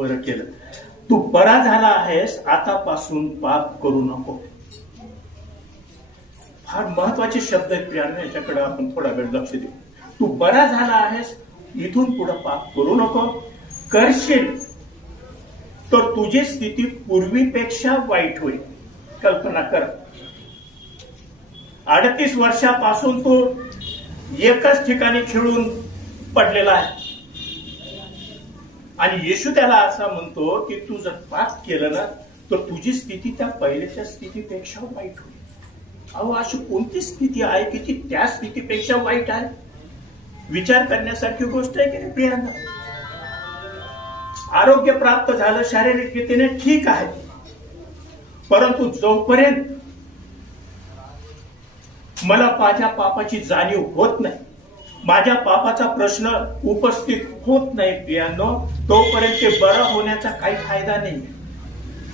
बरं केलं. तू बरा झाला आहेस आतापासून पाप करू नको. फार महत्त्वाचे शब्द आहेत प्रियानं याच्याकडे आपण थोडा वेळ लक्ष देऊ. तू बरा झाला आहेस इथून पुढे पाप करू नको. करशील तर तुझी स्थिती पूर्वीपेक्षा वाईट होईल. कल्पना कर. अडतीस वर्षापासून तू एकच ठिकाणी खेळून पडलेला आहे. आणि येशू त्याला असा म्हणतो की तू जर पाप केलं ना तर तुझी स्थिती त्या पहिल्याच्या स्थितीपेक्षा वाईट होईल. अहो अशी कोणती स्थिती आहे की ती त्या स्थितीपेक्षा वाईट आहे? विचार करण्यासारखी गोष्ट आहे की नाही? प्रियांना आरोग्य प्राप्त झालं शारीरिक रीतीने ठीक आहे. परंतु जोपर्यंत मला माझ्या पापाची जाणीव होत नाही माझ्या पापाचा प्रश्न उपस्थित होत नाही प्रियांनो तोपर्यंत ते बरं होण्याचा काही फायदा नाही.